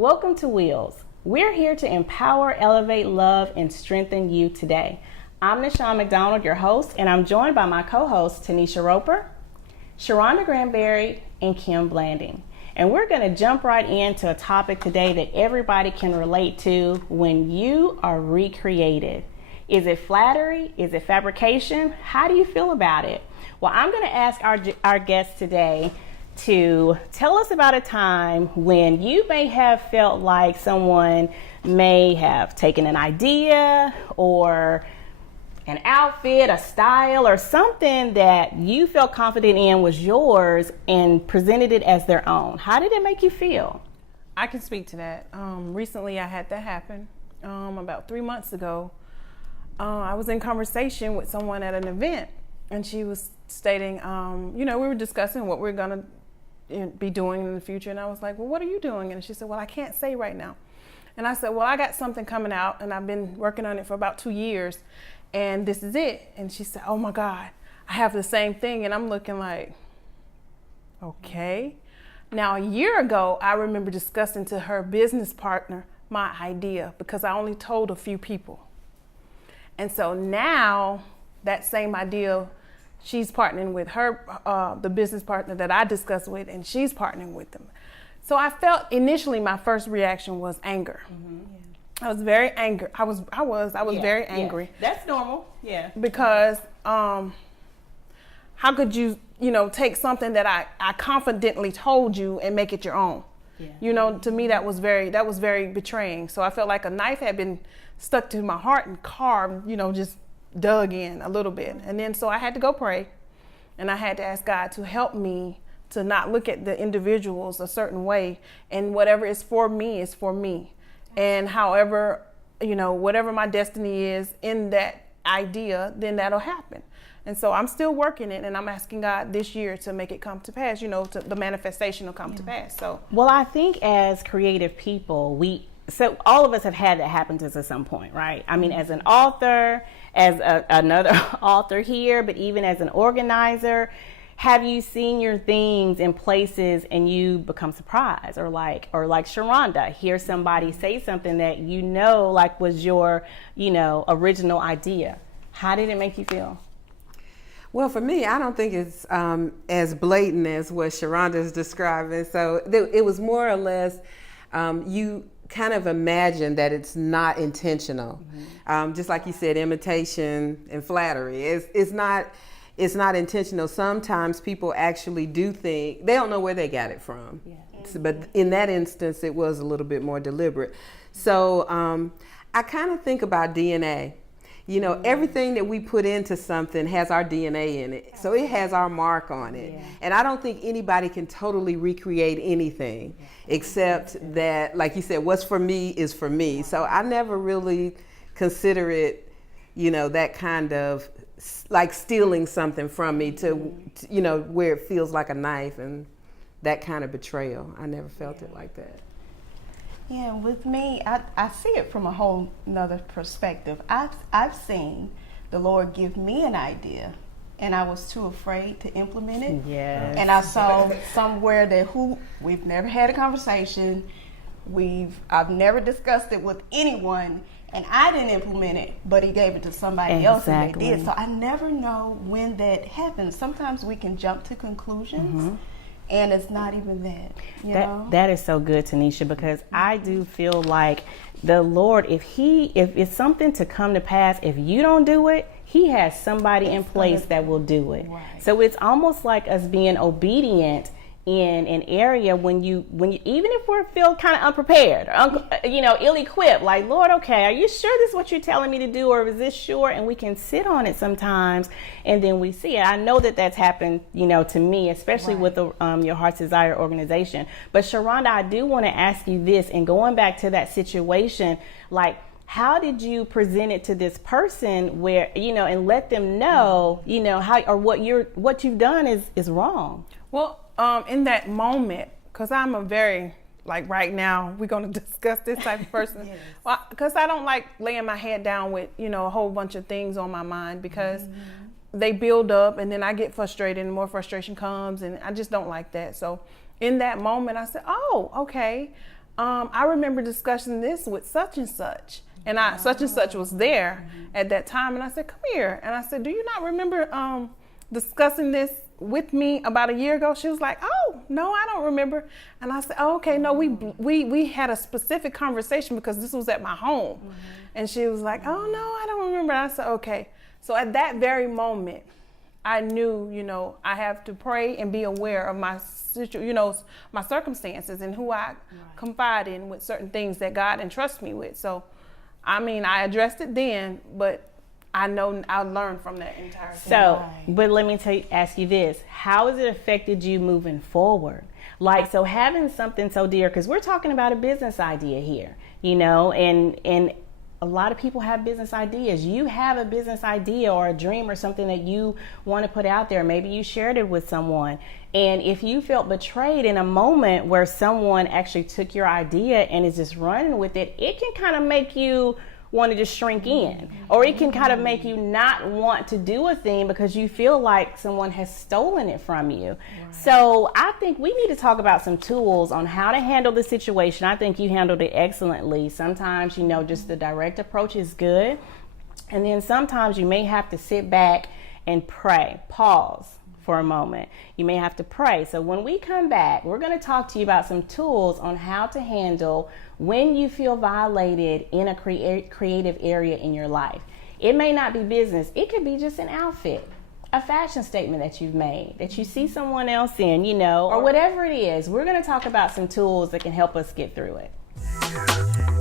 Welcome to Wheels. We're here to empower, elevate, love, and strengthen you today. I'm Nishan McDonald, your host, and I'm joined by my co-hosts, Tanisha Roper, Sharonda Granberry, and Kim Blanding. And we're going to jump right into a topic today that everybody can relate to when you are recreated. Is it flattery? Is it fabrication? How do you feel about it? Well, I'm going to ask our guest today to tell us about a time when you may have felt like someone may have taken an idea or an outfit, a style, or something that you felt confident in was yours and presented it as their own. How did it make you feel? I can speak to that. Recently I had that happen about 3 months ago. I was in conversation with someone at an event, and she was stating, we were discussing what we're going to be doing in the future. And I was like, well, what are you doing? And she said, well, I can't say right now. And I said, well, I got something coming out and I've been working on it for about 2 years and this is it. And she said, oh my God, I have the same thing. And I'm looking like, okay. Now, a year ago, I remember discussing to her business partner my idea because I only told a few people. And so now that same idea, she's partnering with her, the business partner that I discussed with, and she's partnering with them. So I felt initially my first reaction was anger. Mm-hmm. Yeah. I was very angry. I was very angry. Yeah. That's normal. Yeah. Because how could you, take something that I confidently told you and make it your own? Yeah. To me that was very betraying. So I felt like a knife had been stuck to my heart and carved, just dug in a little bit. And then so I had to go pray, and I had to ask God to help me to not look at the individuals a certain way, and whatever is for me is for me. And however, whatever my destiny is in that idea, then that'll happen. And so I'm still working it, and I'm asking God this year to make it come to pass, the manifestation will come to pass. So, well, I think as creative people, so all of us have had that happen to us at some point, right? I mean, as an author, as another author here, but even as an organizer, have you seen your things in places and you become surprised, or like Sharonda, hear somebody say something that was your, original idea? How did it make you feel? Well, for me, I don't think it's as blatant as what Sharonda is describing. So it was more or less, you kind of imagine that it's not intentional. Mm-hmm. Just like you said, imitation and flattery. It's not intentional. Sometimes people actually do think, they don't know where they got it from. Yeah. But in that instance, it was a little bit more deliberate. So I kind of think about DNA. Everything that we put into something has our DNA in it. So it has our mark on it. Yeah. And I don't think anybody can totally recreate anything except that, like you said, what's for me is for me. So I never really consider it, that kind of like stealing something from me to where it feels like a knife and that kind of betrayal. I never felt it like that. Yeah, with me, I see it from a whole nother perspective. I've seen the Lord give me an idea, and I was too afraid to implement it. Yes. And I saw somewhere that we've never had a conversation, I've never discussed it with anyone, and I didn't implement it, but He gave it to somebody else and they did. So I never know when that happens. Sometimes we can jump to conclusions. Mm-hmm. And it's not even that, That is so good, Tanisha, because I do feel like the Lord, if it's something to come to pass, if you don't do it, He has somebody in place that will do it. Right. So it's almost like us being obedient in an area when you even if we feel kind of unprepared or ill-equipped, like, Lord, okay, are you sure this is what you're telling me to do, or is this sure? And we can sit on it sometimes, and then we see it. I know that's happened to me, especially with the Your Heart's Desire organization. But Sharonda, I do want to ask you this, and going back to that situation, like, how did you present it to this person where and let them know how, or what you've done is wrong? Well, in that moment, because I'm a very, right now, we're going to discuss this type of person. Yes. Well, because I don't like laying my head down with, a whole bunch of things on my mind, because they build up and then I get frustrated and more frustration comes, and I just don't like that. So in that moment, I said, oh, okay. I remember discussing this with such and such. And such and such was there at that time. And I said, come here. And I said, do you not remember discussing this with me about a year ago? She was like, oh, no, I don't remember. And I said, oh, okay, no, we had a specific conversation because this was at my home. And she was like, oh, no, I don't remember. And I said, okay. So at that very moment, I knew, I have to pray and be aware of my my circumstances and who I confide in with certain things that God entrusts me with. So, I addressed it then, but I know I learned from that entire thing. So, but let me ask you this. How has it affected you moving forward? Like, so having something so dear, because we're talking about a business idea here, and a lot of people have business ideas. You have a business idea or a dream or something that you want to put out there. Maybe you shared it with someone. And if you felt betrayed in a moment where someone actually took your idea and is just running with it, it can kind of make you want to just shrink in, or it can kind of make you not want to do a thing because you feel like someone has stolen it from you. So I think we need to talk about some tools on how to handle the situation. I think you handled it excellently. Sometimes, just the direct approach is good. And then sometimes you may have to sit back and pray, pause for a moment. You may have to pray. So when we come back, we're going to talk to you about some tools on how to handle when you feel violated in a creative area in your life. It may not be business. It could be just an outfit, a fashion statement that you've made, that you see someone else in, or whatever it is. We're going to talk about some tools that can help us get through it.